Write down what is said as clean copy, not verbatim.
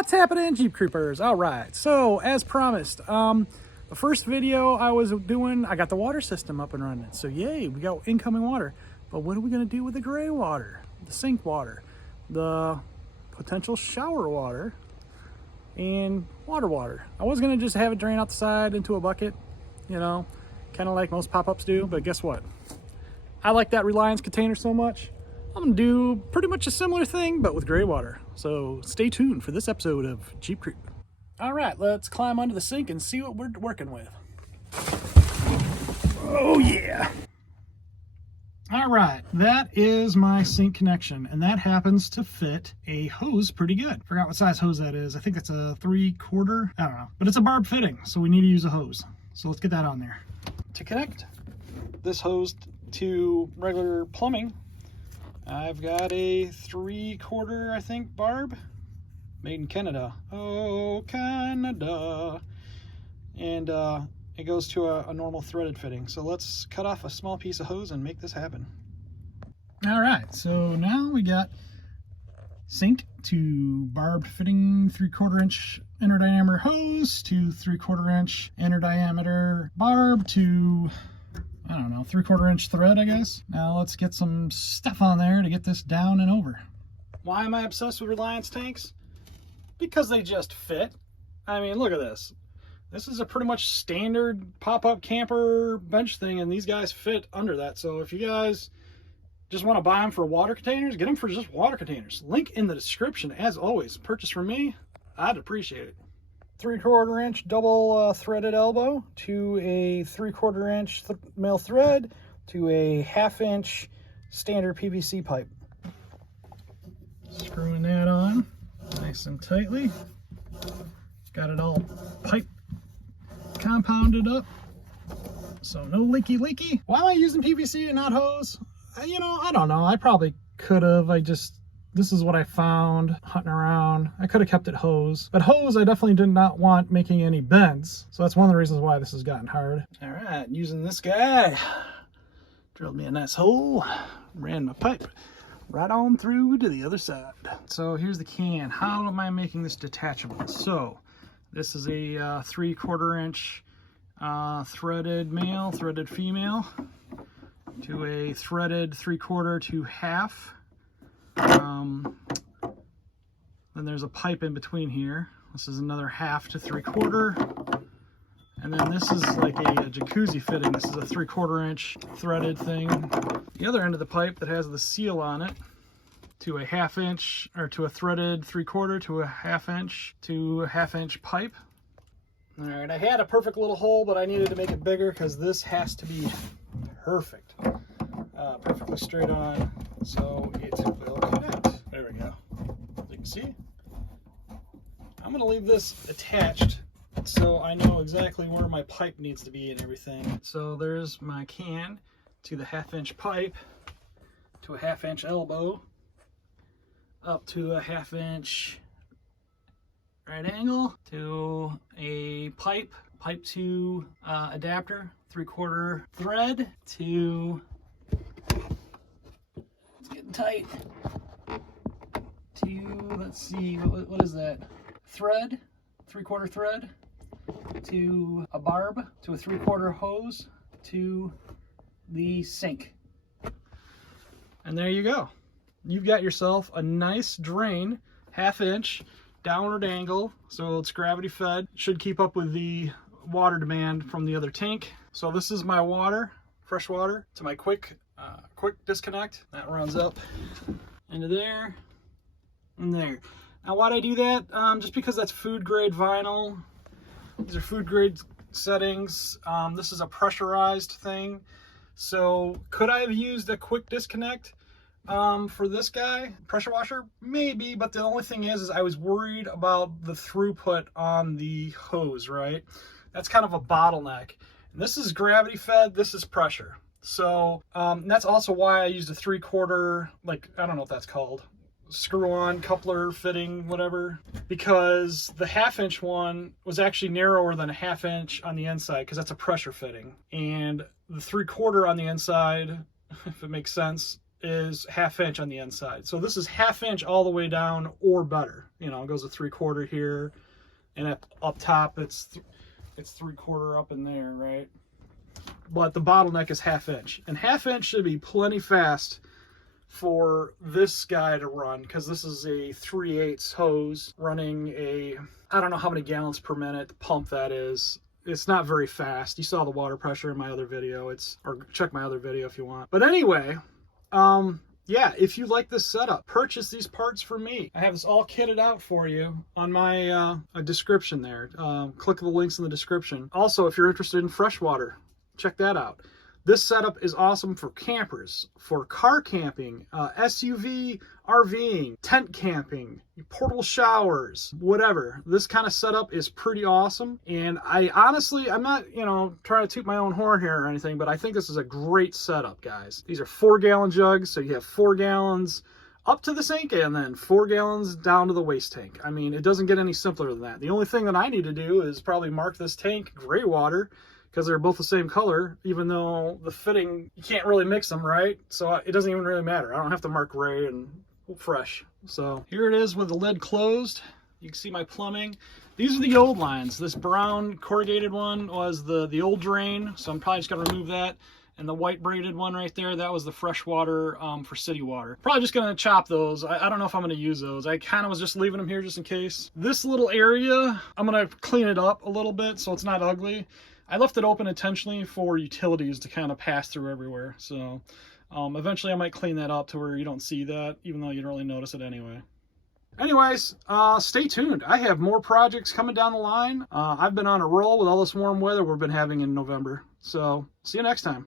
What's happening, Jeep Creepers? All right, so as promised, the first video I was doing, I got the water system up and running. So yay, we got incoming water. But what are we gonna do with the gray water, the sink water, the potential shower water, and water? I was gonna just have it drain out the side into a bucket, you know, kind of like most pop-ups do, but guess what? I like that Reliance container so much, I'm gonna do pretty much a similar thing, but with gray water. So stay tuned for this episode of Jeep Creep. All right, let's climb under the sink and see what we're working with. Oh yeah. All right, that is my sink connection, and that happens to fit a hose pretty good. Forgot what size hose that is. I think it's a 3/4, I don't know, but it's a barb fitting, so we need to use a hose. So let's get that on there. To connect this hose to regular plumbing, I've got a 3/4, I think, barb, made in Canada. Oh, Canada. And it goes to a normal threaded fitting. So let's cut off a small piece of hose and make this happen. All right, so now we got sink to barbed fitting 3/4 inch inner diameter hose to 3/4 inch inner diameter barb to, I don't know, 3/4 inch thread, I guess. Now let's get some stuff on there to get this down and over. Why am I obsessed with Reliance tanks? Because they just fit. I mean, look at this. This is a pretty much standard pop-up camper bench thing, and these guys fit under that. So if you guys just want to buy them for water containers, get them for just water containers. Link in the description, as always. Purchase from me, I'd appreciate it. 3/4 inch double threaded elbow to a 3/4 inch male thread to a 1/2 inch standard PVC pipe. Screwing that on nice and tightly. Got it all pipe compounded up, so no leaky. Why am I using PVC and not hose? You know, I don't know. I probably could have. This is what I found hunting around. I could have kept it hose, but hose I definitely did not want making any bends. So that's one of the reasons why this has gotten hard. All right, using this guy, drilled me a nice hole, ran my pipe right on through to the other side. So here's the can. How am I making this detachable? So this is a 3/4 inch threaded male, threaded female to a threaded 3/4 to 1/2. Then there's a pipe in between here. This is another 1/2 to 3/4. And then this is like a jacuzzi fitting. This is a 3/4 inch threaded thing. The other end of the pipe that has the seal on it to a 1/2 inch, or to a threaded 3/4 to a 1/2 inch to a 1/2 inch pipe. All right, I had a perfect little hole, but I needed to make it bigger because this has to be perfect. Perfectly straight on, so it will connect. There we go. As you can see, I'm gonna leave this attached so I know exactly where my pipe needs to be and everything. So there's my can to the 1/2 inch pipe, to a 1/2 inch elbow, up to a 1/2 inch right angle, to a pipe to adapter, 3/4 thread to, it's getting tight, to, let's see, what is that? Thread, 3/4 thread, to a barb, to a 3/4 hose, to the sink. And there you go. You've got yourself a nice drain, 1/2 inch, downward angle, so it's gravity fed. Should keep up with the water demand from the other tank. So this is my water, fresh water, to my quick disconnect. That runs up into there and there. Now why'd I do that? Just because that's food grade vinyl. These are food grade settings. This is a pressurized thing. So could I have used a quick disconnect for this guy, pressure washer? Maybe, but the only thing is I was worried about the throughput on the hose, right? That's kind of a bottleneck. And this is gravity fed, this is pressure. So that's also why I used a 3/4, like, I don't know what that's called, screw-on coupler fitting, whatever, because the 1/2 inch one was actually narrower than a 1/2 inch on the inside because that's a pressure fitting, and the 3/4 on the inside, if it makes sense, is 1/2 inch on the inside. So this is 1/2 inch all the way down or better. You know, it goes to 3/4 here, and up top it's 3/4 up in there, right? But the bottleneck is 1/2 inch, and 1/2 inch should be plenty fast for this guy to run, because this is a 3/8 hose running a, I don't know how many gallons per minute pump that is. It's not very fast. You saw the water pressure in my other video. Or check my other video if you want. But anyway, yeah, if you like this setup, purchase these parts from me. I have this all kitted out for you on my description there. Click the links in the description. Also, if you're interested in freshwater, check that out. This setup is awesome for campers, for car camping, SUV, RVing, tent camping, portable showers, whatever. This kind of setup is pretty awesome. And I honestly, I'm not, trying to toot my own horn here or anything, but I think this is a great setup, guys. These are 4-gallon jugs, so you have 4 gallons up to the sink and then 4 gallons down to the waste tank. I mean, it doesn't get any simpler than that. The only thing that I need to do is probably mark this tank gray water, because they're both the same color, even though the fitting, you can't really mix them, right? So it doesn't even really matter. I don't have to mark gray and fresh. So here it is with the lid closed. You can see my plumbing. These are the old lines. This brown corrugated one was the old drain, so I'm probably just gonna remove that. And the white braided one right there, that was the fresh water for city water. Probably just gonna chop those. I don't know if I'm gonna use those. I kind of was just leaving them here just in case. This little area, I'm gonna clean it up a little bit so it's not ugly. I left it open intentionally for utilities to kind of pass through everywhere. So eventually I might clean that up to where you don't see that, even though you don't really notice it anyway. Anyways, stay tuned. I have more projects coming down the line. I've been on a roll with all this warm weather we've been having in November. So see you next time.